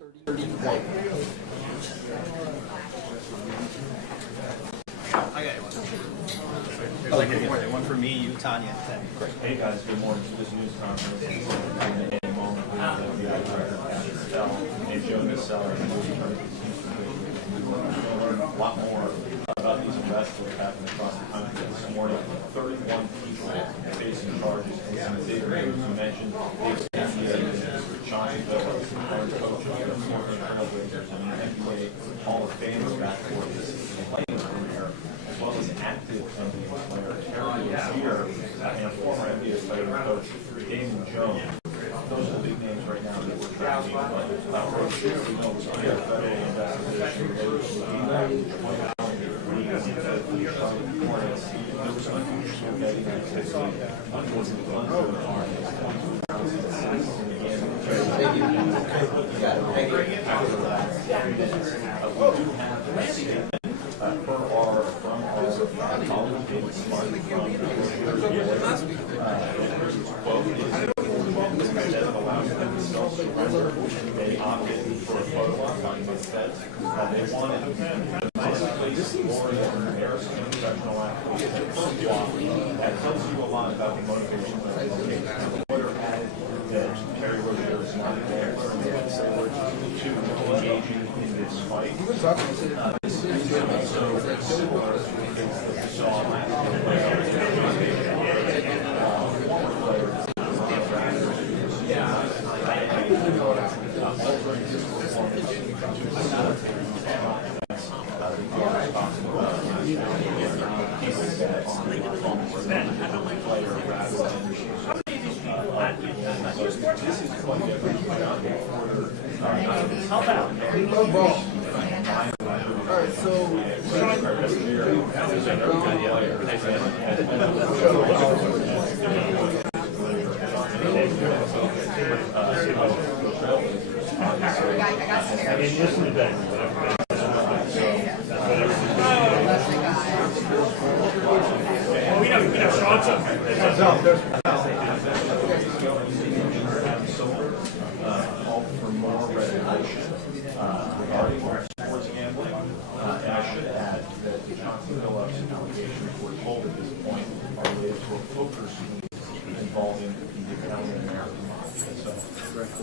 31. I got one. There's like one for me, you, Tanya, and Ted. Hey guys, good morning to this news conference. In a moment with FBI Director Kash Patel and Joseph Nocella. We're going to learn a lot more about these arrests that happened across the country this morning. 31 people facing charges in some big names. You mentioned the extended chauncey-billups, current coach of the portland-trailblazers, and an NBA Hall of Famer back for this playing career, as well as active NBA player terry-rozier and a former NBA player and coach Damon Jones. Those are the big names right now that we're tracking. But Procedural, we know, was under federal investigation related to there was unusual betting activity, unfortunately, under the army. We do have a statement from our colleague David Smart from instead of allowing them to self-surrender, they opted for a photo op on instead. They wanted to basically story of an American professional athlete that tells you a lot about the motivation of the Twitter added that terry-rozier is not a gambler and they would say we're to engaging in this fight. This is also similar to the things that we saw last How about? All right, so We know Chauncey. Call for more regulation regarding sports gambling. And I should add that the chauncey-billups allegations we're told at this point are related to a poker scheme involving the Italian American mafia. So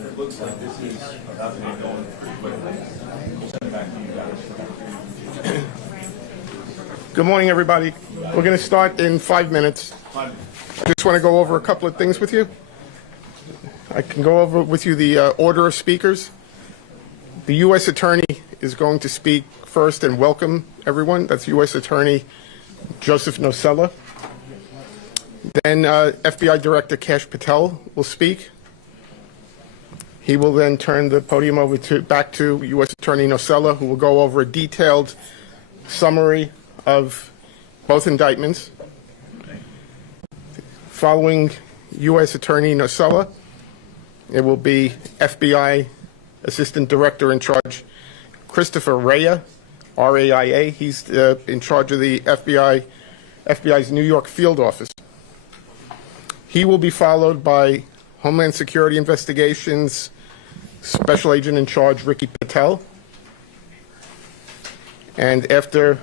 it looks like this is about to be going pretty quickly. We'll send it back to you guys. good morning, everybody. We're going to start in 5 minutes. I just want to go over a couple of things with you. I can go over with you the order of speakers. The U.S. Attorney is going to speak first and welcome everyone. That's U.S. Attorney Joseph Nocella. Then FBI Director Kash Patel will speak. He will then turn the podium over back to U.S. Attorney Nocella, who will go over a detailed summary of both indictments. Following U.S. Attorney Nocella, it will be FBI Assistant Director in Charge Christopher Raia, R-A-I-A. He's in charge of the FBI's New York field office. He will be followed by Homeland Security Investigations Special Agent in Charge Ricky Patel. And after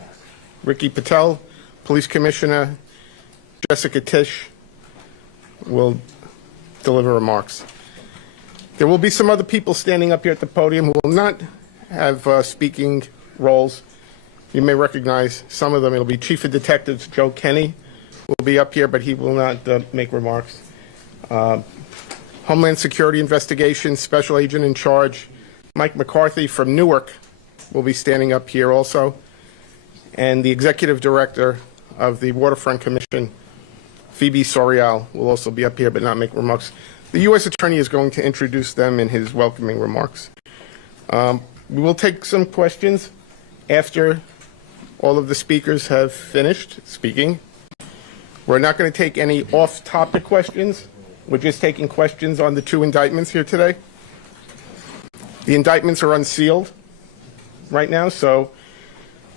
Ricky Patel, Police Commissioner Jessica Tisch will deliver remarks. There will be some other people standing up here at the podium who will not have speaking roles. You may recognize some of them. It'll be Chief of Detectives Joe Kenny will be up here, but he will not make remarks. Homeland Security Investigations Special Agent in Charge Mike McCarthy from Newark will be standing up here also. And the Executive Director of the Waterfront Commission, Phoebe Sorial, will also be up here but not make remarks. The U.S. Attorney is going to introduce them in his welcoming remarks. We will take some questions after all of the speakers have finished speaking. We're not going to take any off-topic questions. We're just taking questions on the two indictments here today. The indictments are unsealed right now, so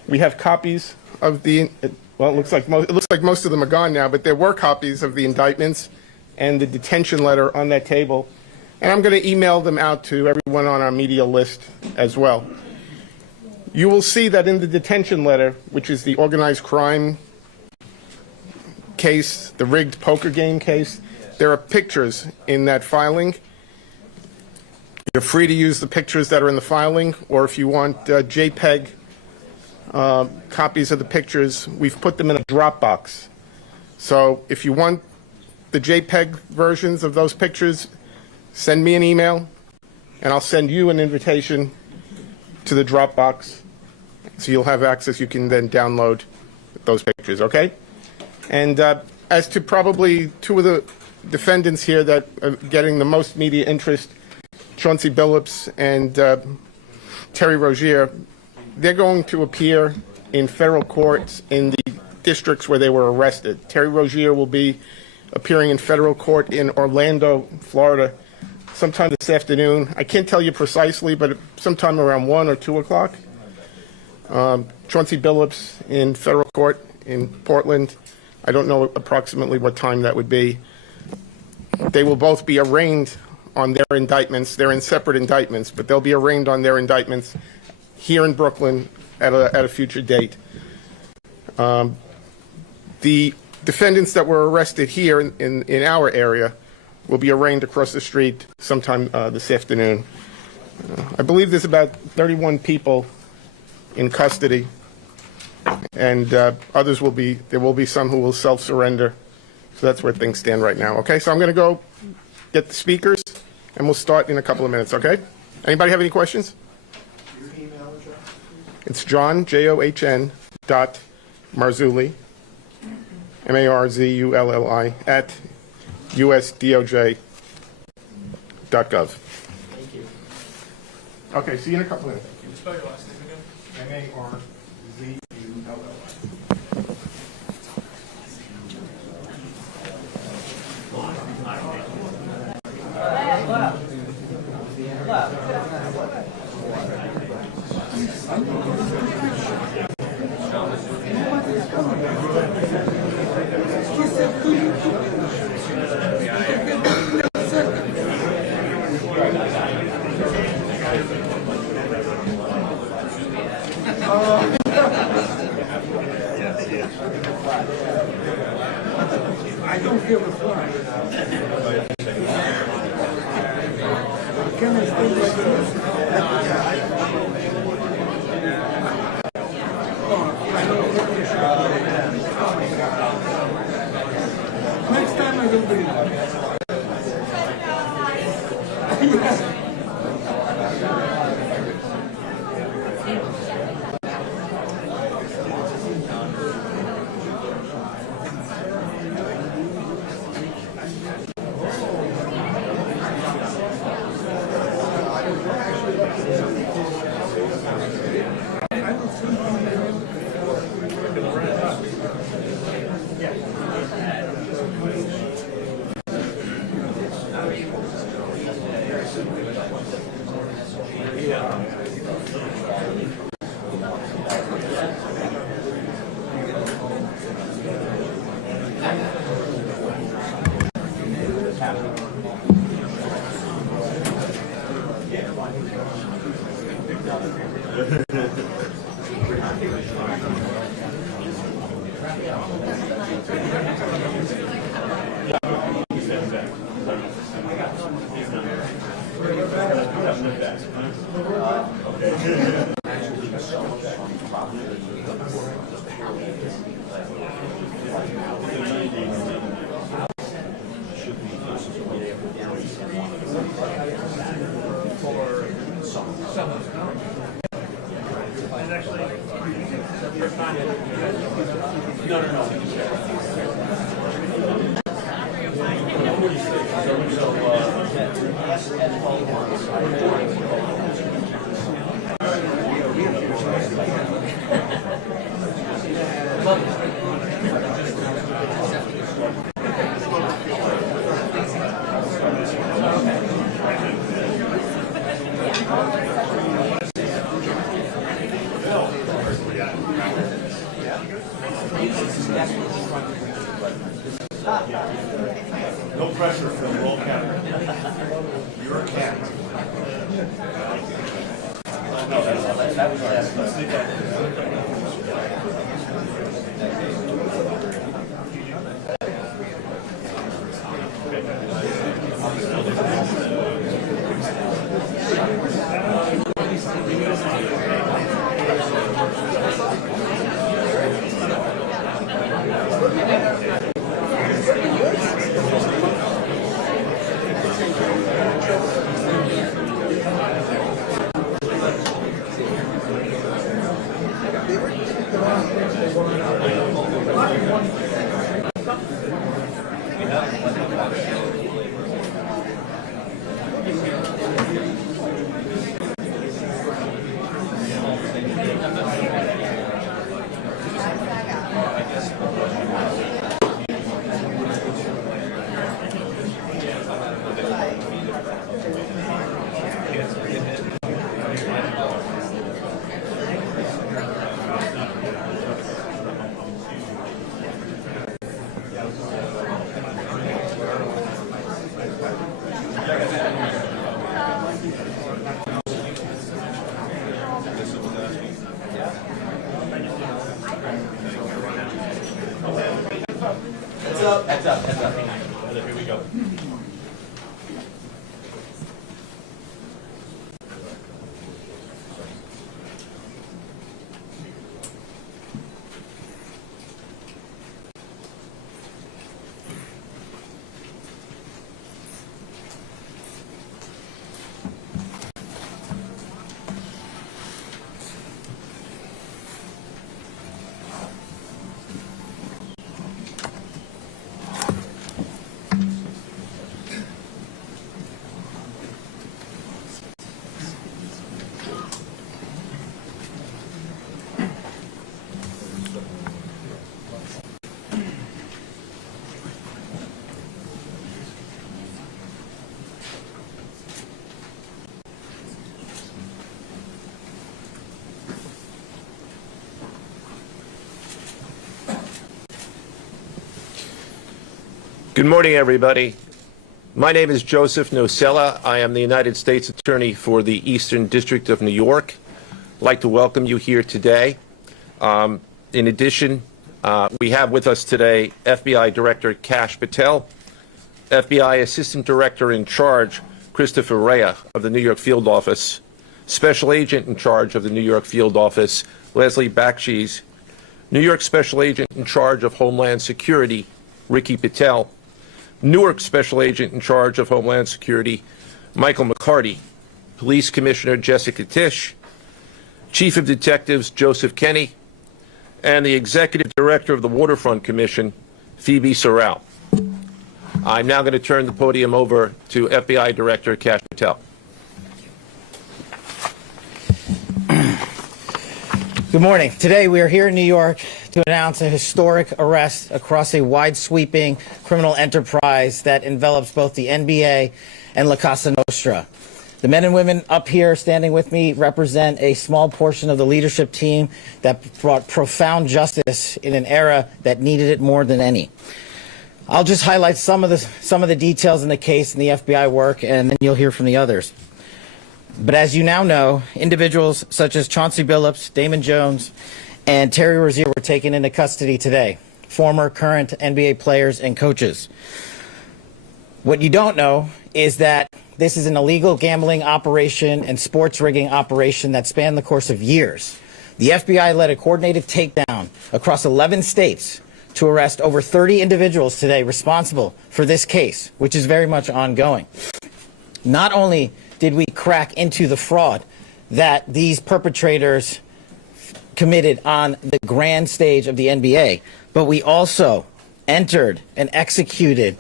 we have copies of the, well, it looks like most of them are gone now, but there were copies of the indictments and the detention letter on that table. And I'm going to email them out to everyone on our media list as well. You will see that in the detention letter, which is the organized crime case, the rigged poker game case, there are pictures in that filing. You're free to use the pictures that are in the filing, or if you want JPEG copies of the pictures, we've put them in a Dropbox. So if you want the JPEG versions of those pictures, send me an email, and I'll send you an invitation to the Dropbox, so you'll have access. You can then download those pictures, okay? And as to probably two of the defendants here that are getting the most media interest, Chauncey-Billups and terry-rozier, they're going to appear in federal courts in the districts where they were arrested. Terry-Rozier will be appearing in federal court in Orlando, Florida, sometime this afternoon. I can't tell you precisely, but sometime around 1 or 2 o'clock. Chauncey-Billups in federal court in Portland. I don't know approximately what time that would be. They will both be arraigned on their indictments. They're in separate indictments, but they'll be arraigned on their indictments here in Brooklyn at a future date. The defendants that were arrested here in our area will be arraigned across the street sometime this afternoon. I believe there's about 31 people in custody, and others will be, there will be some who will self-surrender. So that's where things stand right now. Okay, so I'm going to go get the speakers, and we'll start in a couple of minutes, okay? Anybody have any questions? Your email address? It's John, John, dot Marzulli, Marzulli, at usdoj.gov. Thank you. Okay, see you in a couple of minutes. Can you spell your last name again? Marzulli. I don't give a fuck. Can I stay like this? Next time I will be there. No pressure from the roll camera. Heads up. Here we go. Good morning, everybody. My name is Joseph Nocella. I am the United States Attorney for the Eastern District of New York. I'd like to welcome you here today. In addition, we have with us today FBI Director Kash Patel, FBI Assistant Director in Charge Christopher Rea of the New York Field Office, Special Agent in Charge of the New York Field Office Leslie Bakshi's, New York Special Agent in Charge of Homeland Security Ricky Patel, Newark Special Agent in Charge of Homeland Security Michael McCarty, Police Commissioner Jessica Tisch, Chief of Detectives Joseph Kenny, and the Executive Director of the Waterfront Commission, Phoebe Sorrell. I'm now going to turn the podium over to FBI Director Kash Patel. Good morning. Today we are here in New York to announce a historic arrest across a wide-sweeping criminal enterprise that envelops both the NBA and La Casa Nostra. The men and women up here standing with me represent a small portion of the leadership team that brought profound justice in an era that needed it more than any. I'll just highlight some of the details in the case and the FBI work, and then you'll hear from the others. But as you now know, individuals such as Chauncey-Billups, Damon Jones, and Terry-Rozier were taken into custody today, former, current NBA players and coaches. What you don't know is that this is an illegal gambling operation and sports rigging operation that spanned the course of years. The FBI led a coordinated takedown across 11 states to arrest over 30 individuals today responsible for this case, which is very much ongoing. Not only did we crack into the fraud that these perpetrators committed on the grand stage of the NBA, but we also entered and executed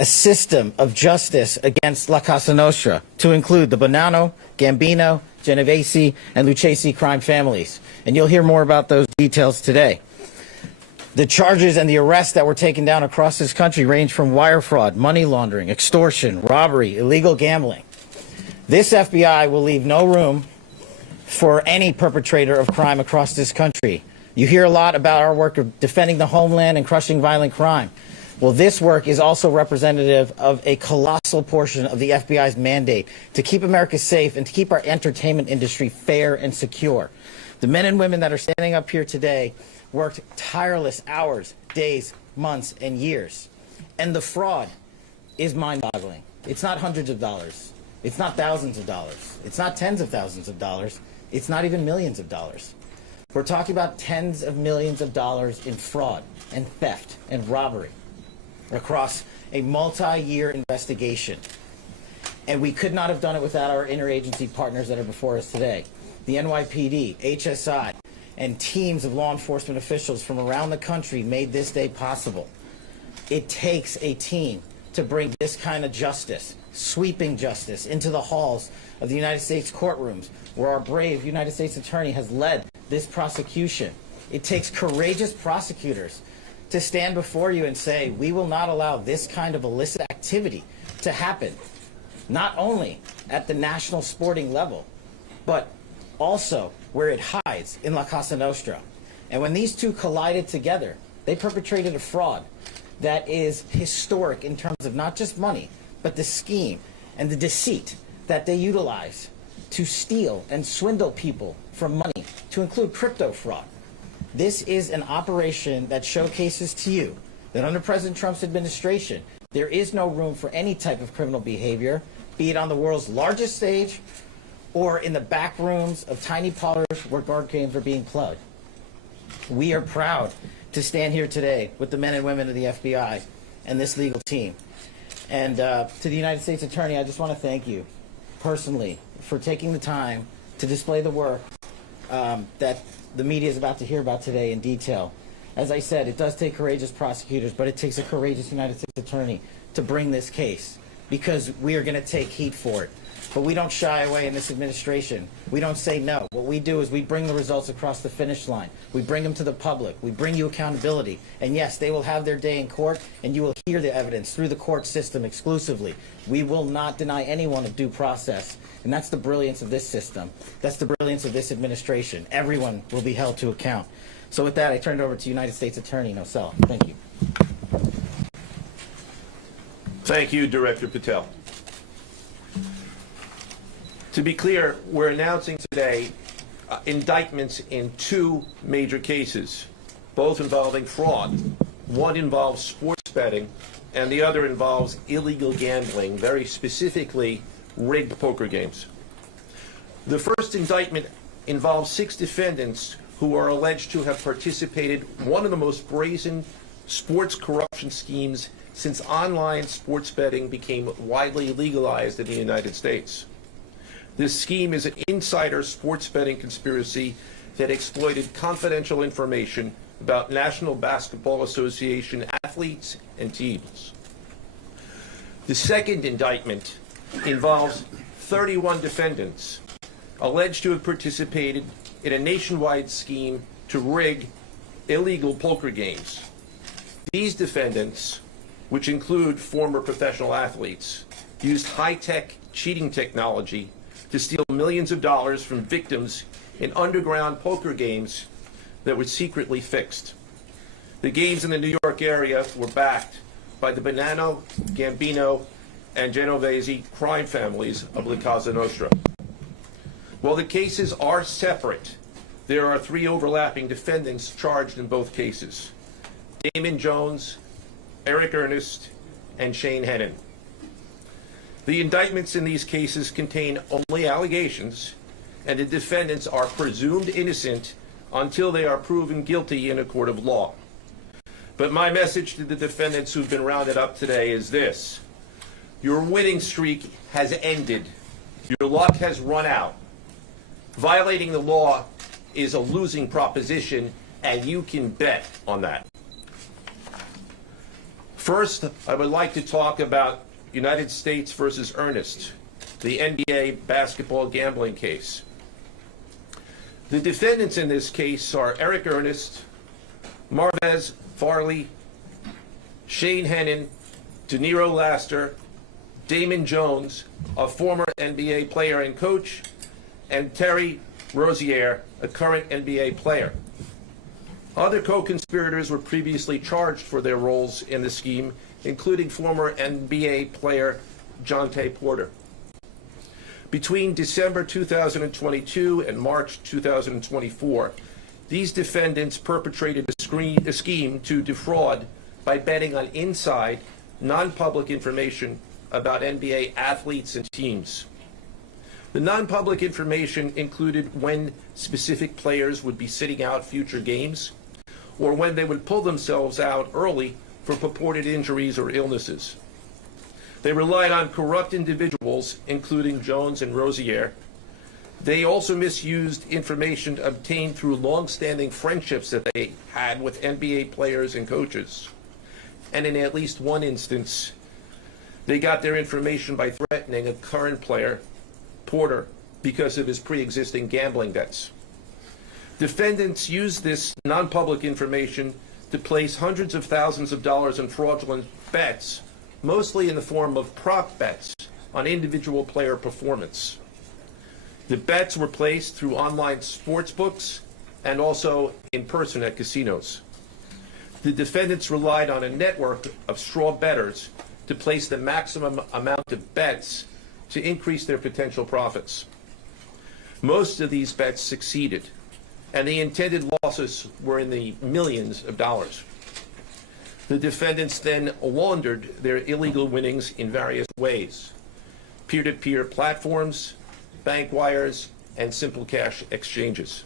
a system of justice against La Casa Nostra to include the Bonanno, Gambino, Genovese, and Lucchesi crime families. And you'll hear more about those details today. The charges and the arrests that were taken down across this country range from wire fraud, money laundering, extortion, robbery, illegal gambling. This FBI will leave no room for any perpetrator of crime across this country. You hear a lot about our work of defending the homeland and crushing violent crime. Well, this work is also representative of a colossal portion of the FBI's mandate to keep America safe and to keep our entertainment industry fair and secure. The men and women that are standing up here today worked tireless hours, days, months, and years. And the fraud is mind-boggling. It's not hundreds of dollars. It's not thousands of dollars. It's not tens of thousands of dollars. It's not even millions of dollars. We're talking about tens of millions of dollars in fraud and theft and robbery across a multi-year investigation. And we could not have done it without our interagency partners that are before us today. The NYPD, HSI, and teams of law enforcement officials from around the country made this day possible. It takes a team to bring this kind of justice, sweeping justice, into the halls of the United States courtrooms, where our brave United States Attorney has led this prosecution. It takes courageous prosecutors to stand before you and say, we will not allow this kind of illicit activity to happen, not only at the national sporting level, but also where it hides in La Cosa Nostra. And when these two collided together, they perpetrated a fraud that is historic in terms of not just money, but the scheme and the deceit that they utilize to steal and swindle people from money, to include crypto fraud. This is an operation that showcases to you that under President Trump's administration, there is no room for any type of criminal behavior, be it on the world's largest stage or in the back rooms of tiny parlors where guard games are being played. We are proud to stand here today with the men and women of the FBI and this legal team. And to the United States Attorney, I just want to thank you personally for taking the time to display the work that the media is about to hear about today in detail. As I said, it does take courageous prosecutors, but it takes a courageous United States Attorney to bring this case, because we are going to take heat for it. But we don't shy away in this administration. We don't say no. What we do is we bring the results across the finish line. We bring them to the public. We bring you accountability. And yes, they will have their day in court, and you will hear the evidence through the court system exclusively. We will not deny anyone of due process. And that's the brilliance of this system. That's the brilliance of this administration. Everyone will be held to account. So with that, I turn it over to United States Attorney Nocella. Thank you. Thank you, Director Patel. To be clear, we're announcing today indictments in two major cases, both involving fraud. One involves sports betting, and the other involves illegal gambling, very specifically rigged poker games. The first indictment involves 6 defendants who are alleged to have participated in one of the most brazen sports corruption schemes since online sports betting became widely legalized in the United States. This scheme is an insider sports betting conspiracy that exploited confidential information about National Basketball Association athletes and teams. The second indictment involves 31 defendants alleged to have participated in a nationwide scheme to rig illegal poker games. These defendants, which include former professional athletes, used high-tech cheating technology to steal millions of dollars from victims in underground poker games that were secretly fixed. The games in the New York area were backed by the Bonanno, Gambino, and Genovese crime families of La Cosa Nostra. While the cases are separate, there are 3 overlapping defendants charged in both cases: Damon Jones, Eric Ernest, and Shane Hennon. The indictments in these cases contain only allegations, and the defendants are presumed innocent until they are proven guilty in a court of law. But my message to the defendants who've been rounded up today is this: your winning streak has ended. Your luck has run out. Violating the law is a losing proposition, and you can bet on that. First, I would like to talk about United States versus Ernest, the NBA basketball gambling case. The defendants in this case are Eric Ernest, Marvez Farley, Shane Hennon, De Niro Laster, Damon Jones, a former NBA player and coach, and Terry-Rozier, a current NBA player. Other co-conspirators were previously charged for their roles in the scheme, including former NBA player Jontay Porter. Between December 2022 and March 2024, these defendants perpetrated a scheme to defraud by betting on inside, non-public information about NBA athletes and teams. The non-public information included when specific players would be sitting out future games, or when they would pull themselves out early for purported injuries or illnesses. They relied on corrupt individuals, including Jones and Rozier. They also misused information obtained through long-standing friendships that they had with NBA players and coaches. And in at least one instance, they got their information by threatening a current player, Porter, because of his pre-existing gambling debts. Defendants used this non-public information to place hundreds of thousands of dollars in fraudulent bets, mostly in the form of prop bets on individual player performance. The bets were placed through online sports books and also in person at casinos. The defendants relied on a network of straw bettors to place the maximum amount of bets to increase their potential profits. Most of these bets succeeded, and the intended losses were in the millions of dollars. The defendants then laundered their illegal winnings in various ways: peer-to-peer platforms, bank wires, and simple cash exchanges.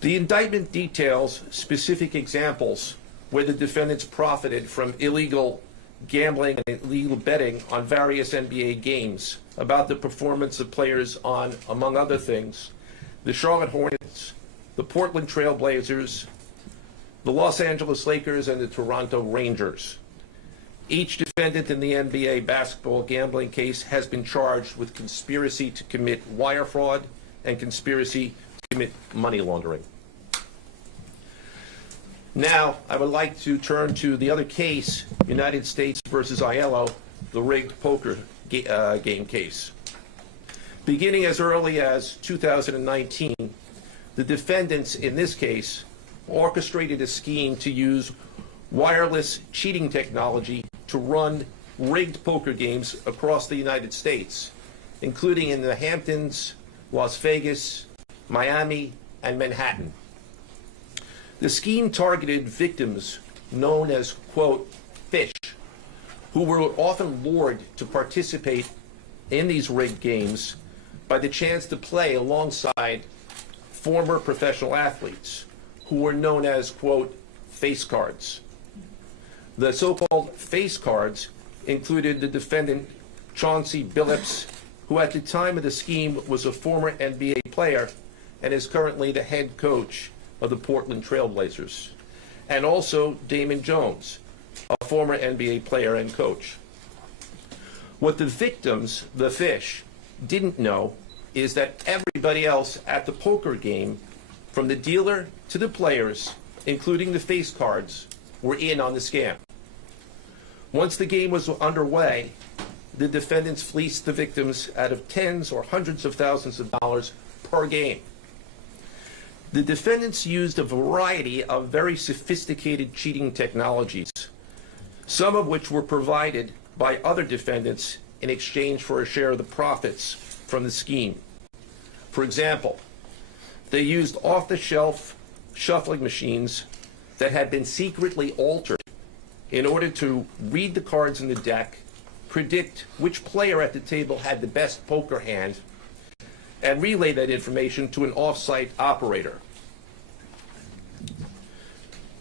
The indictment details specific examples where the defendants profited from illegal gambling and illegal betting on various NBA games about the performance of players on, among other things, the Charlotte Hornets, the Portland-trailblazers, the Los Angeles Lakers, and the Toronto Rangers. Each defendant in the NBA basketball gambling case has been charged with conspiracy to commit wire fraud and conspiracy to commit money laundering. Now, I would like to turn to the other case, United States versus Aiello, the rigged poker game case. Beginning as early as 2019, the defendants in this case orchestrated a scheme to use wireless cheating technology to run rigged poker games across the United States, including in the Hamptons, Las Vegas, Miami, and Manhattan. The scheme targeted victims known as, quote, fish, who were often lured to participate in these rigged games by the chance to play alongside former professional athletes who were known as, quote, face cards. The so-called face cards included the defendant Chauncey-Billups, who at the time of the scheme was a former NBA player and is currently the head coach of the Portland-trailblazers, and also Damon Jones, a former NBA player and coach. What the victims, the fish, didn't know is that everybody else at the poker game, from the dealer to the players, including the face cards, were in on the scam. Once the game was underway, the defendants fleeced the victims out of tens or hundreds of thousands of dollars per game. The defendants used a variety of very sophisticated cheating technologies, some of which were provided by other defendants in exchange for a share of the profits from the scheme. For example, they used off-the-shelf shuffling machines that had been secretly altered in order to read the cards in the deck, predict which player at the table had the best poker hand, and relay that information to an off-site operator.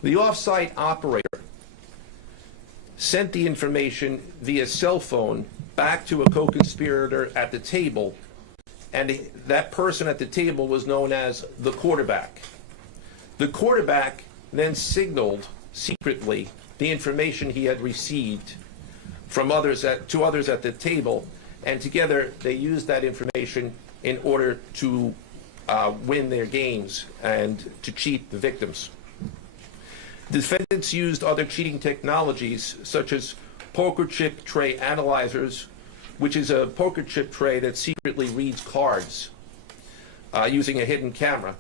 The off-site operator sent the information via cell phone back to a co-conspirator at the table, and that person at the table was known as the quarterback. The quarterback then signaled secretly the information he had received from others to others at the table, and together they used that information in order to win their games and to cheat the victims. Defendants used other cheating technologies such as poker chip tray analyzers, which is a poker chip tray that secretly reads cards using a hidden camera,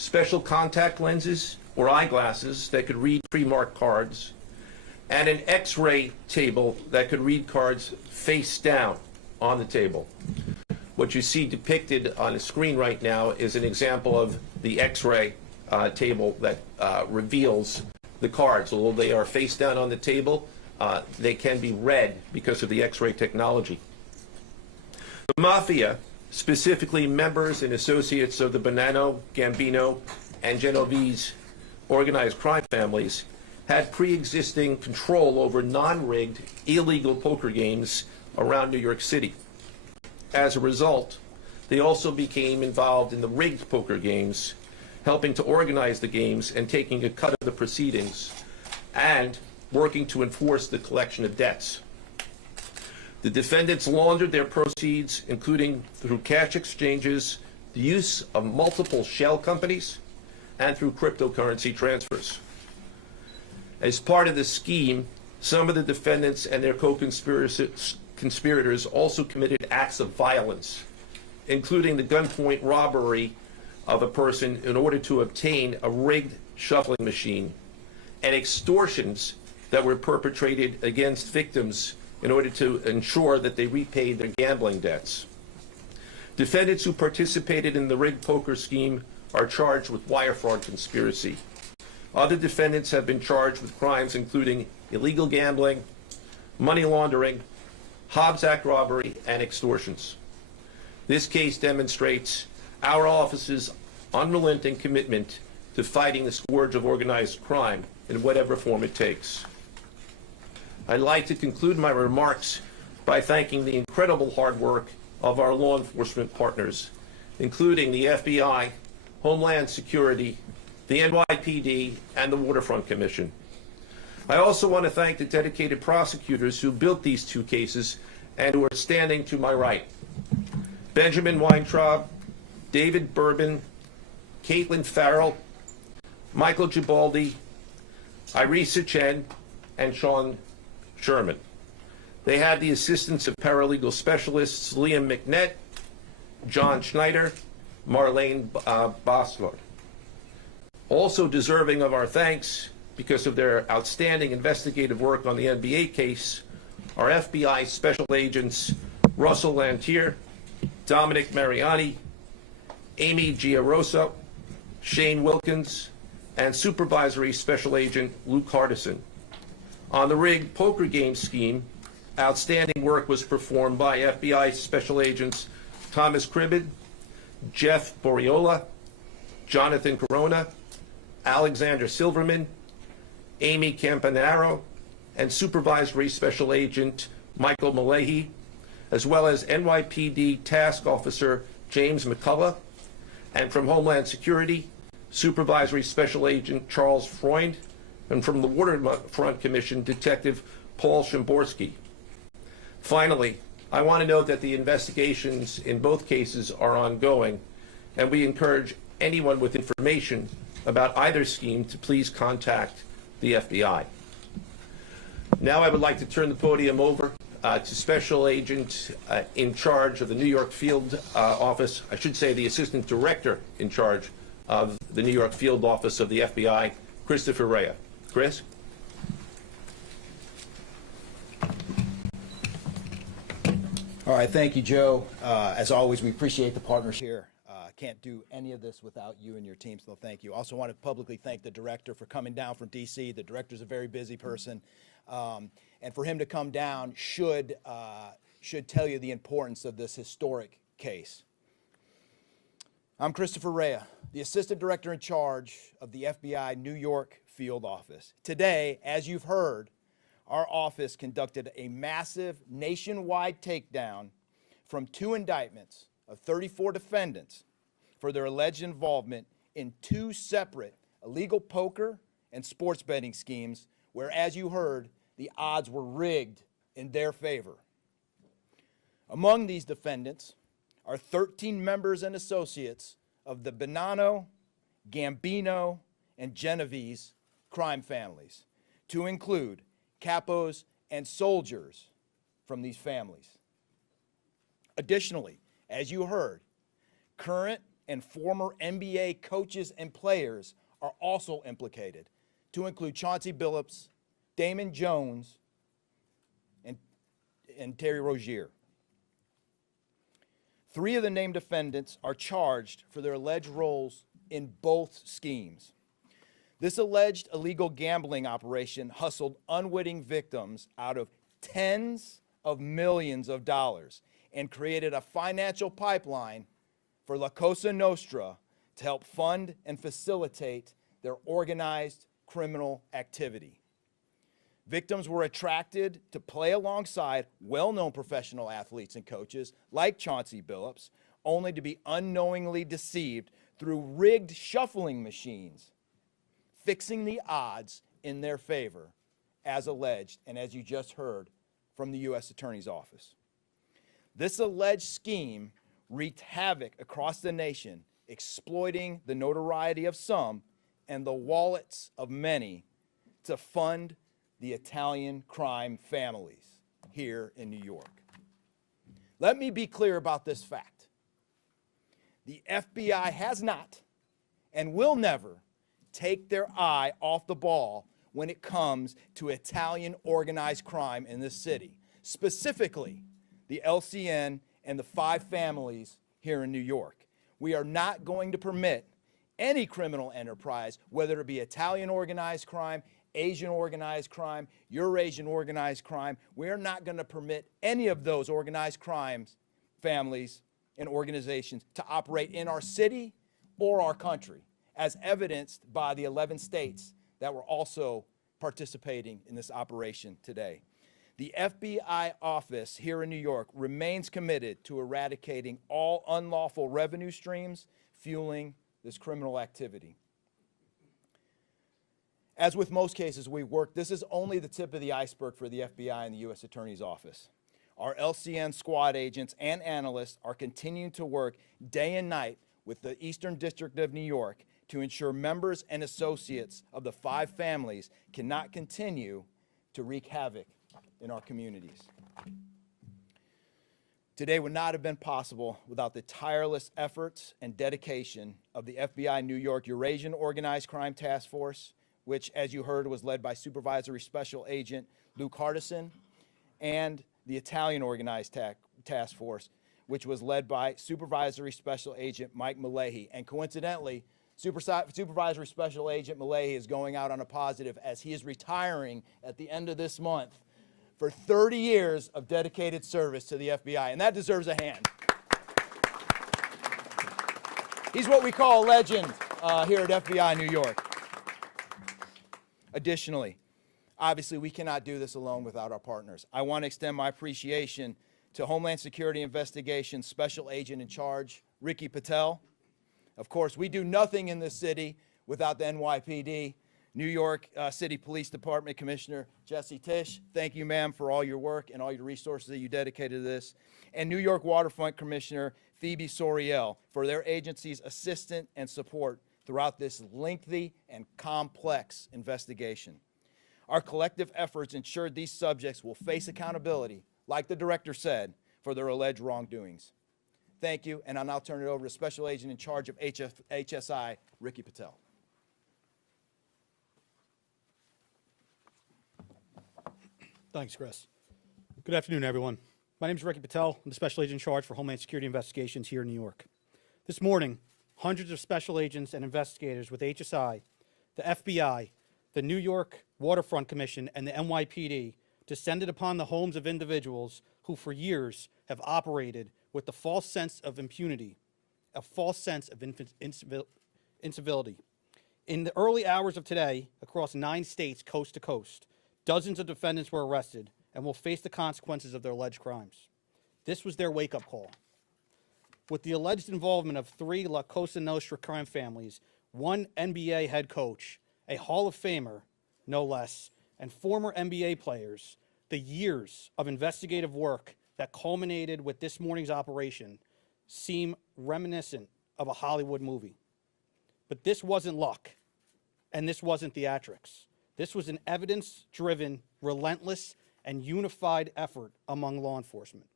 special contact lenses or eyeglasses that could read pre-marked cards, and an X-ray table that could read cards face down on the table. What you see depicted on the screen right now is an example of the X-ray table that reveals the cards. Although they are face down on the table, they can be read because of the X-ray technology. The Mafia, specifically members and associates of the Bonanno, Gambino, and Genovese organized crime families, had pre-existing control over non-rigged, illegal poker games around New York City. As a result, they also became involved in the rigged poker games, helping to organize the games and taking a cut of the proceedings, and working to enforce the collection of debts. The defendants laundered their proceeds, including through cash exchanges, the use of multiple shell companies, and through cryptocurrency transfers. As part of the scheme, some of the defendants and their co-conspirators also committed acts of violence, including the gunpoint robbery of a person in order to obtain a rigged shuffling machine, and extortions that were perpetrated against victims in order to ensure that they repaid their gambling debts. Defendants who participated in the rigged poker scheme are charged with wire fraud conspiracy. Other defendants have been charged with crimes including illegal gambling, money laundering, Hobbs Act robbery, and extortions. This case demonstrates our office's unrelenting commitment to fighting the scourge of organized crime in whatever form it takes. I'd like to conclude my remarks by thanking the incredible hard work of our law enforcement partners, including the FBI, Homeland Security, the NYPD, and the Waterfront Commission. I also want to thank the dedicated prosecutors who built these two cases and who are standing to my right. Benjamin Weintraub, David Bourbon, Caitlin Farrell, Michael Gibaldi, Irisa Chen, and Sean Sherman. They had the assistance of paralegal specialists Liam McNett, John Schneider, Marlene Bosler. Also deserving of our thanks because of their outstanding investigative work on the NBA case are FBI Special Agents Russell Lantier, Dominic Mariani, Amy Giarosa, Shane Wilkins, and Supervisory Special Agent Luke Hardison. On the rigged poker game scheme, outstanding work was performed by FBI Special Agents Thomas Cribbin, Jeff Boriola, Jonathan Corona, Alexander Silverman, Amy Campanaro, and Supervisory Special Agent Michael Malahi, as well as NYPD Task Officer James McCullough, and from Homeland Security, Supervisory Special Agent Charles Freund, and from the Waterfront Commission, Detective Paul Shimborski. Finally, I want to note that the investigations in both cases are ongoing, and we encourage anyone with information about either scheme to please contact the FBI. Now I would like to turn the podium over to Special Agent in charge of the New York Field Office, I should say the Assistant Director in charge of the New York Field Office of the FBI, Christopher Rea. Chris? All right, thank you, Joe. As always, we appreciate the partners here. Can't do any of this without you and your team, so thank you. Also want to publicly thank the director for coming down from D.C. The director's a very busy person, and for him to come down should tell you the importance of this historic case. I'm Christopher Rea, the Assistant Director in charge of the FBI New York Field Office. Today, as you've heard, our office conducted a massive nationwide takedown from 2 indictments of 34 defendants for their alleged involvement in 2 separate illegal poker and sports betting schemes where, as you heard, the odds were rigged in their favor. Among these defendants are 13 members and associates of the Bonanno, Gambino, and Genovese crime families, to include capos and soldiers from these families. Additionally, as you heard, current and former NBA coaches and players are also implicated, to include Chauncey-Billups, Damon Jones, and terry-rozier. 3 of the named defendants are charged for their alleged roles in both schemes. This alleged illegal gambling operation hustled unwitting victims out of tens of millions of dollars and created a financial pipeline for La Cosa Nostra to help fund and facilitate their organized criminal activity. Victims were attracted to play alongside well-known professional athletes and coaches like Chauncey-Billups, only to be unknowingly deceived through rigged shuffling machines, fixing the odds in their favor, as alleged and as you just heard from the U.S. Attorney's Office. This alleged scheme wreaked havoc across the nation, exploiting the notoriety of some and the wallets of many to fund the Italian crime families here in New York. Let me be clear about this fact. The FBI has not and will never take their eye off the ball when it comes to Italian organized crime in this city, specifically the LCN and the 5 families here in New York. We are not going to permit any criminal enterprise, whether it be Italian organized crime, Asian organized crime, Eurasian organized crime. We're not going to permit any of those organized crimes, families, and organizations to operate in our city or our country, as evidenced by the 11 states that were also participating in this operation today. The FBI office here in New York remains committed to eradicating all unlawful revenue streams fueling this criminal activity. As with most cases we've worked, this is only the tip of the iceberg for the FBI and the U.S. Attorney's Office. Our LCN squad agents and analysts are continuing to work day and night with the Eastern District of New York to ensure members and associates of the 5 families cannot continue to wreak havoc in our communities. Today would not have been possible without the tireless efforts and dedication of the FBI New York Eurasian Organized Crime Task Force, which, as you heard, was led by Supervisory Special Agent Luke Hardison, and the Italian Organized Task Force, which was led by Supervisory Special Agent Mike Malahi. And coincidentally, Supervisory Special Agent Malahi is going out on a positive as he is retiring at the end of this month for 30 years of dedicated service to the FBI, and that deserves a hand. He's what we call a legend here at FBI New York. Additionally, obviously, we cannot do this alone without our partners. I want to extend my appreciation to Homeland Security Investigations Special Agent in Charge, Ricky Patel. Of course, we do nothing in this city without the NYPD. New York City Police Department Commissioner Jesse Tisch, thank you, ma'am, for all your work and all your resources that you dedicated to this. And New York Waterfront Commissioner Phoebe Soriel for their agency's assistance and support throughout this lengthy and complex investigation. Our collective efforts ensured these subjects will face accountability, like the director said, for their alleged wrongdoings. Thank you, and I'll now turn it over to Special Agent in charge of HSI, Ricky Patel. Thanks, Chris. Good afternoon, everyone. My name is Ricky Patel. I'm the Special Agent in charge for Homeland Security Investigations here in New York. This morning, hundreds of special agents and investigators with HSI, the FBI, the New York Waterfront Commission, and the NYPD descended upon the homes of individuals who for years have operated with the false sense of impunity, a false sense of incivility. In the early hours of today, across 9 states coast to coast, dozens of defendants were arrested and will face the consequences of their alleged crimes. This was their wake-up call. With the alleged involvement of 3 La Cosa Nostra crime families, 1 NBA head coach, a Hall of Famer, no less, and former NBA players, the years of investigative work that culminated with this morning's operation seem reminiscent of a Hollywood movie. But this wasn't luck, and this wasn't theatrics. This was an evidence-driven, relentless, and unified effort among law enforcement.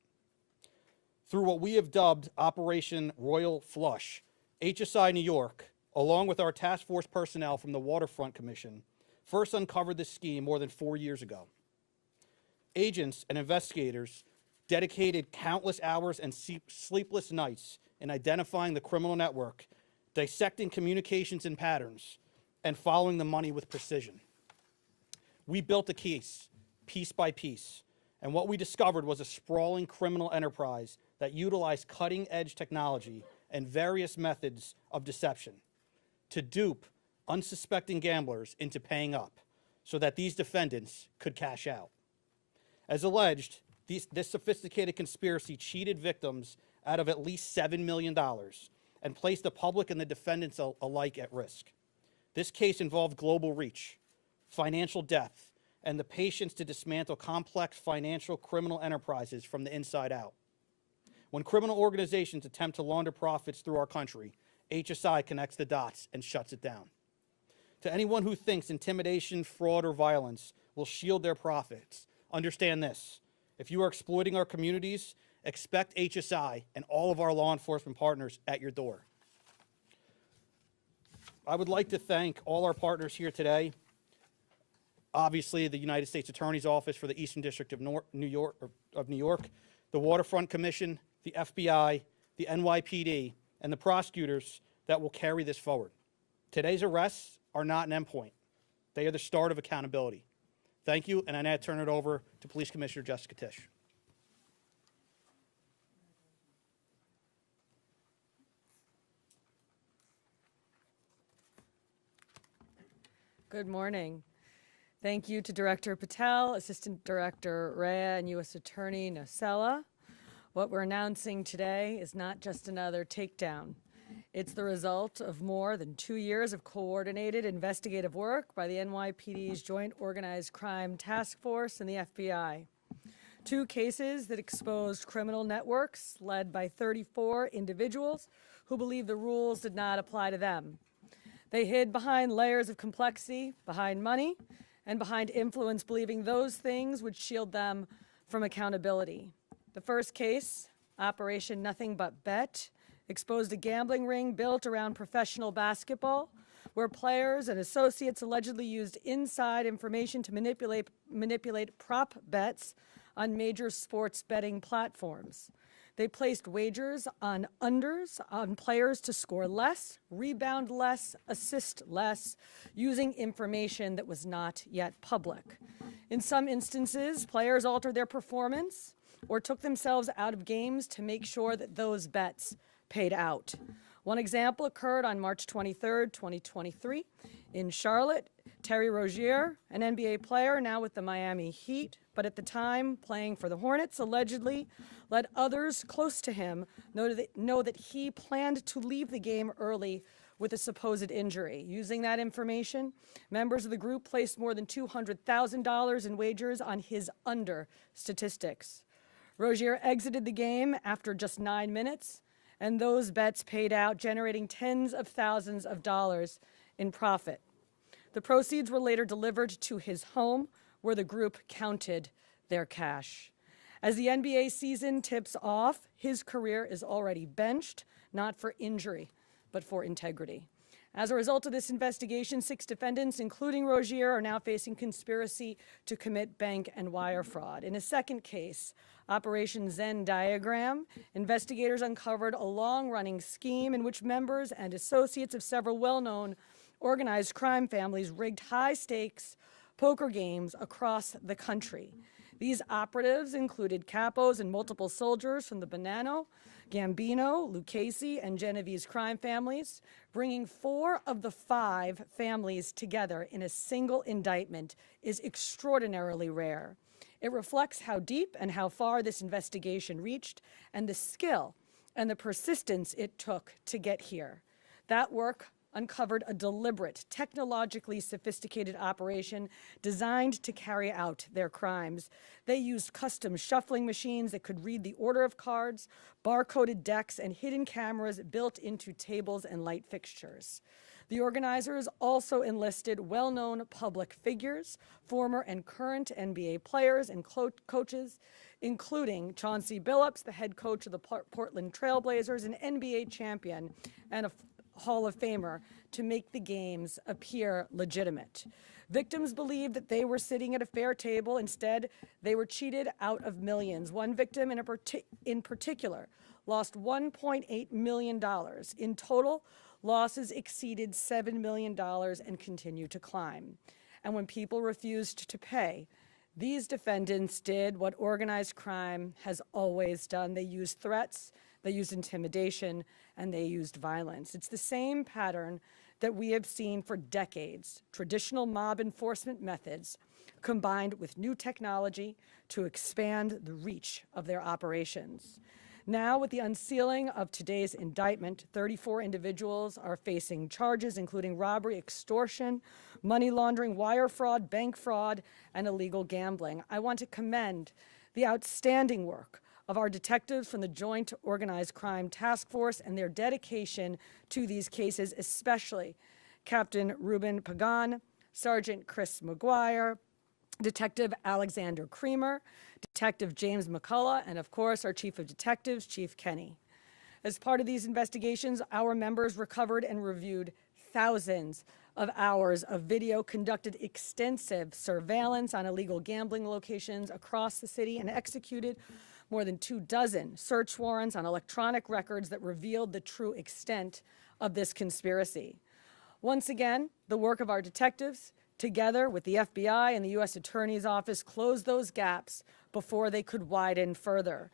Through what we have dubbed Operation Royal Flush, HSI New York, along with our task force personnel from the Waterfront Commission, first uncovered this scheme more than 4 years ago. Agents and investigators dedicated countless hours and sleepless nights in identifying the criminal network, dissecting communications and patterns, and following the money with precision. We built a case, piece by piece, and what we discovered was a sprawling criminal enterprise that utilized cutting-edge technology and various methods of deception to dupe unsuspecting gamblers into paying up so that these defendants could cash out. As alleged, this sophisticated conspiracy cheated victims out of at least $7 million and placed the public and the defendants alike at risk. This case involved global reach, financial depth, and the patience to dismantle complex financial criminal enterprises from the inside out. When criminal organizations attempt to launder profits through our country, HSI connects the dots and shuts it down. To anyone who thinks intimidation, fraud, or violence will shield their profits, understand this. If you are exploiting our communities, expect HSI and all of our law enforcement partners at your door. I would like to thank all our partners here today. Obviously, the United States Attorney's Office for the Eastern District of New York, the Waterfront Commission, the FBI, the NYPD, and the prosecutors that will carry this forward. Today's arrests are not an endpoint. They are the start of accountability. Thank you, and I now turn it over to Police Commissioner Jessica Tisch. Good morning. Thank you to Director Patel, Assistant Director Rea, and U.S. Attorney Nocella. What we're announcing today is not just another takedown. It's the result of more than 2 years of coordinated investigative work by the NYPD's Joint Organized Crime Task Force and the FBI. 2 cases that exposed criminal networks led by 34 individuals who believed the rules did not apply to them. They hid behind layers of complexity, behind money, and behind influence, believing those things would shield them from accountability. The first case, Operation Nothing But Bet, exposed a gambling ring built around professional basketball, where players and associates allegedly used inside information to manipulate prop bets on major sports betting platforms. They placed wagers on unders on players to score less, rebound less, assist less, using information that was not yet public. In some instances, players altered their performance or took themselves out of games to make sure that those bets paid out. One example occurred on March 23rd, 2023 in Charlotte. Terry-Rozier, an NBA player now with the Miami Heat, but at the time playing for the Hornets, allegedly let others close to him know that he planned to leave the game early with a supposed injury. Using that information, members of the group placed more than $200,000 in wagers on his under statistics. Rozier exited the game after just 9 minutes, and those bets paid out, generating tens of thousands of dollars in profit. The proceeds were later delivered to his home, where the group counted their cash. As the NBA season tips off, his career is already benched, not for injury, but for integrity. As a result of this investigation, 6 defendants, including Rozier, are now facing conspiracy to commit bank and wire fraud. In a second case, Operation Zen Diagram, investigators uncovered a long-running scheme in which members and associates of several well-known organized crime families rigged high-stakes poker games across the country. These operatives included capos and multiple soldiers from the Bonanno, Gambino, Lucchese, and Genovese crime families, bringing 4 of the 5 families together in a single indictment is extraordinarily rare. It reflects how deep and how far this investigation reached and the skill and the persistence it took to get here. That work uncovered a deliberate, technologically sophisticated operation designed to carry out their crimes. They used custom shuffling machines that could read the order of cards, barcoded decks, and hidden cameras built into tables and light fixtures. The organizers also enlisted well-known public figures, former and current NBA players and coaches, including Chauncey-Billups, the head coach of the Portland-trailblazers, an NBA champion, and Hall of Famer to make the games appear legitimate. Victims believed that they were sitting at a fair table. Instead, they were cheated out of millions. One victim in particular lost $1.8 million. In total, losses exceeded $7 million and continue to climb. And when people refused to pay, these defendants did what organized crime has always done. They used threats, they used intimidation, and they used violence. It's the same pattern that we have seen for decades. Traditional mob enforcement methods combined with new technology to expand the reach of their operations. Now, with the unsealing of today's indictment, 34 individuals are facing charges including robbery, extortion, money laundering, wire fraud, bank fraud, and illegal gambling. I want to commend the outstanding work of our detectives from the Joint Organized Crime Task Force and their dedication to these cases, especially Captain Ruben Pagan, Sergeant Chris McGuire, Detective Alexander Creamer, Detective James McCullough, and of course, our Chief of Detectives, Chief Kenny. As part of these investigations, our members recovered and reviewed thousands of hours of video, conducted extensive surveillance on illegal gambling locations across the city, and executed more than 24 search warrants on electronic records that revealed the true extent of this conspiracy. Once again, the work of our detectives, together with the FBI and the U.S. Attorney's Office, closed those gaps before they could widen further.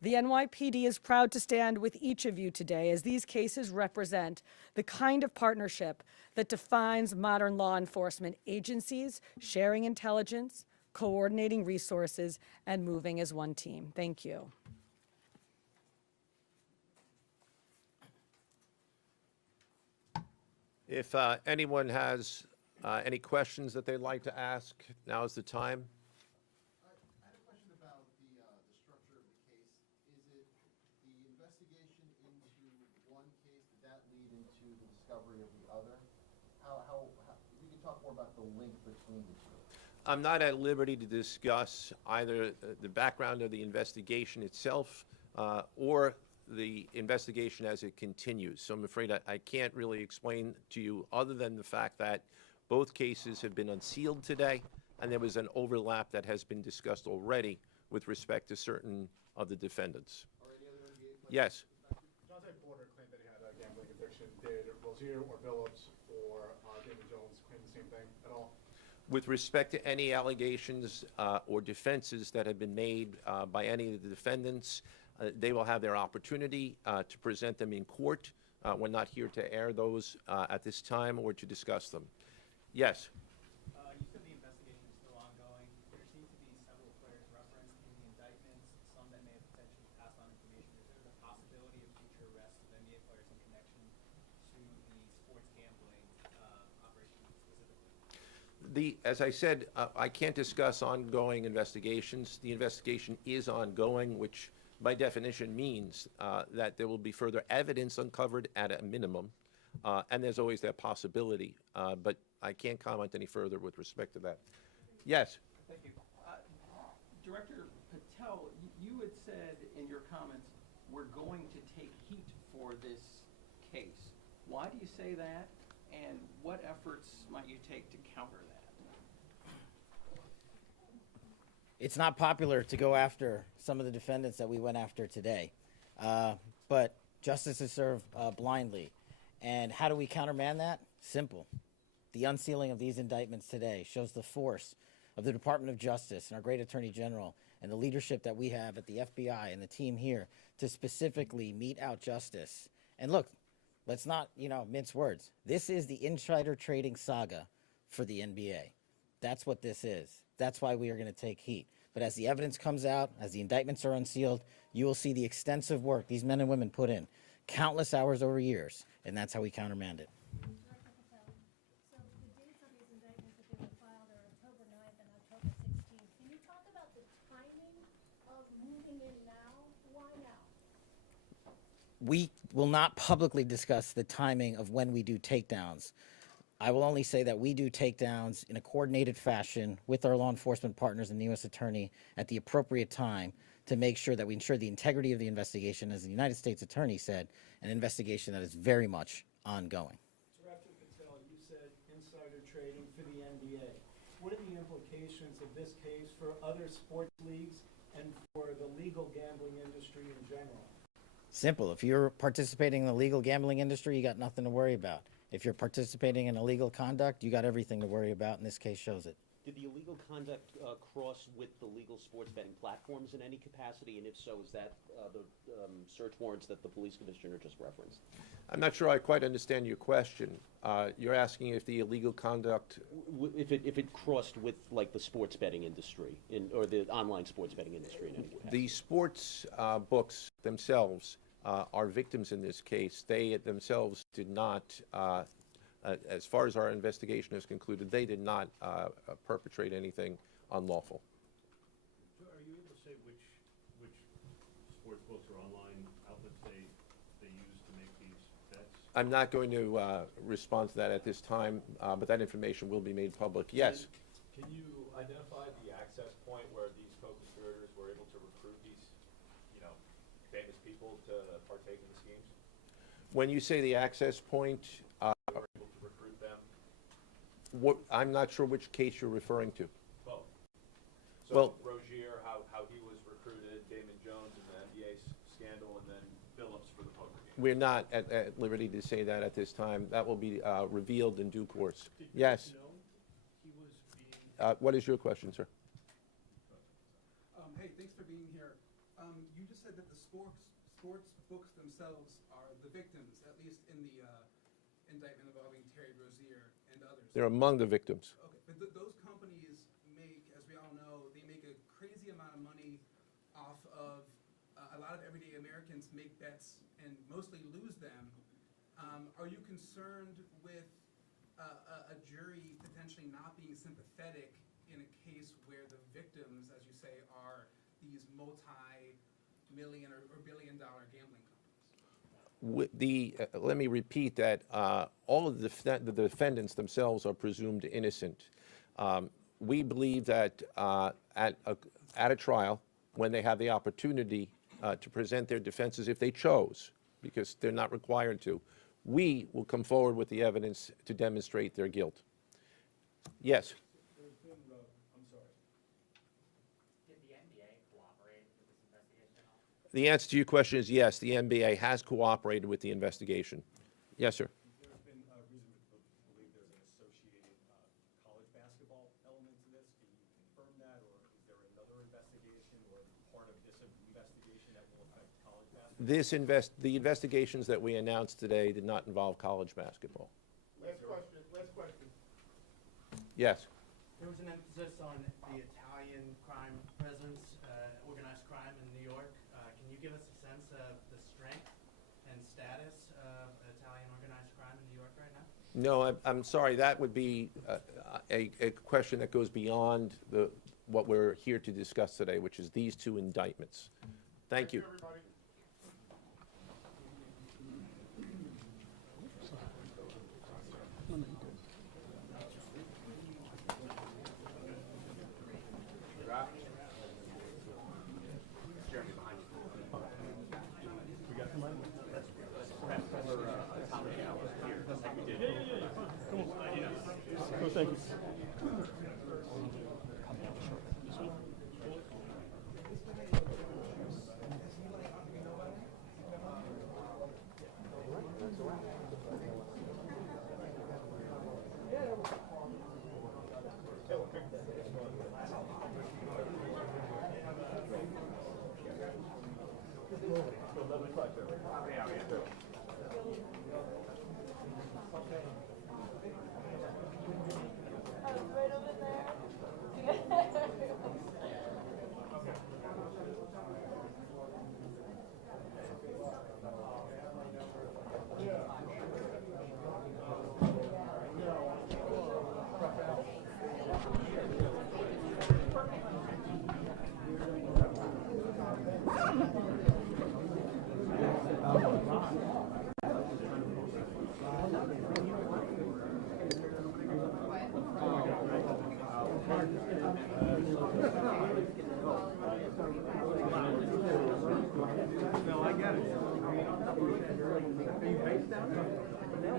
The NYPD is proud to stand with each of you today as these cases represent the kind of partnership that defines modern law enforcement agencies, sharing intelligence, coordinating resources, and moving as one team. Thank you. If anyone has any questions that they'd like to ask, now is the time. I had a question about the structure of the case. Is it the investigation into one case, did that lead into the discovery of the other? If you could talk more about the link between the two. I'm not at liberty to discuss either the background of the investigation itself or the investigation as it continues. So I'm afraid I can't really explain to you other than the fact that both cases have been unsealed today, and there was an overlap that has been discussed already with respect to certain of the defendants. Yes. Joseph Border claimed that he had a gambling addiction. Did Rozier or Billups or David Jones claim the same thing at all? With respect to any allegations or defenses that have been made by any of the defendants, they will have their opportunity to present them in court. We're not here to air those at this time or to discuss them. Yes? You said the investigation is still ongoing. There seem to be several players referenced in the indictments, some that may have potentially passed on information. Is there the possibility of future arrests of NBA players in connection to the sports gambling operation specifically? As I said, I can't discuss ongoing investigations. The investigation is ongoing, which by definition means that there will be further evidence uncovered at a minimum, and there's always that possibility. But I can't comment any further with respect to that. Yes? Thank you. Director Patel, you had said in your comments, we're going to take heat for this case. Why do you say that, and what efforts might you take to counter that? It's not popular to go after some of the defendants that we went after today, but justice is served blindly. And how do we countermand that? Simple. The unsealing of these indictments today shows the force of the Department of Justice and our great Attorney General and the leadership that we have at the FBI and the team here to specifically mete out justice. And look, let's not, mince words. This is the insider trading saga for the NBA. That's what this is. That's why we are going to take heat. But as the evidence comes out, as the indictments are unsealed, you will see the extensive work these men and women put in, countless hours over years, and that's how we countermand it. We will not publicly discuss the timing of when we do takedowns. I will only say that we do takedowns in a coordinated fashion with our law enforcement partners and the U.S. Attorney at the appropriate time to make sure that we ensure the integrity of the investigation, as the United States Attorney said, an investigation that is very much ongoing. Director Patel, you said insider trading for the NBA. What are the implications of this case for other sports leagues and for the legal gambling industry in general? Simple. If you're participating in the legal gambling industry, you got nothing to worry about. If you're participating in illegal conduct, you got everything to worry about, and this case shows it. Did the illegal conduct cross with the legal sports betting platforms in any capacity? And if so, is that the search warrants that the police commissioner just referenced? I'm not sure I quite understand your question. You're asking if the illegal conduct... If it crossed with, like, the sports betting industry, or the online sports betting industry in any capacity? The sports books themselves are victims in this case. They themselves did not, as far as our investigation has concluded, they did not perpetrate anything unlawful. So are you able to say which sports books or online outlets they use to make these bets? I'm not going to respond to that at this time, but that information will be made public. Yes? Can you identify the access point where these co-conspirators were able to recruit these, famous people to partake in the schemes? When you say the access point, They were able to recruit them? I'm not sure which case you're referring to. Both. So Well- Rozier, how he was recruited, Damon Jones in the NBA scandal, and then Billups for the poker game. We're not at liberty to say that at this time. That will be revealed in due course. Yes? He was being... What is your question, sir? Hey, thanks for being here. You just said that the sports books themselves are the victims, at least in the indictment involving terry-rozier and others. They're among the victims. Okay, but those companies make, as we all know, they make a crazy amount of money off of a lot of everyday Americans make bets and mostly lose them. Are you concerned with a jury potentially not being sympathetic in a case where the victims, as you say, are these multi-million or billion-dollar gambling companies? Let me repeat that all of the defendants themselves are presumed innocent. We believe that at a trial, when they have the opportunity to present their defenses, if they chose, because they're not required to, we will come forward with the evidence to demonstrate their guilt. Yes? I'm sorry. Did the NBA cooperate with this investigation at all? The answer to your question is yes, the NBA has cooperated with the investigation. Yes, sir. There's been reason to believe there's an associated college basketball element to this. Can you confirm that, or is there another investigation or part of this investigation that will affect college basketball? The investigations that we announced today did not involve college basketball. Last question. Yes. There was an emphasis on the Italian crime presence, organized crime in New York. Can you give us a sense of the strength and status of Italian organized crime in New York right now? No, I'm sorry. That would be a question that goes beyond what we're here to discuss today, which is these two indictments. Thank you. Everybody. Thank you. No, I get it. Are you based down there?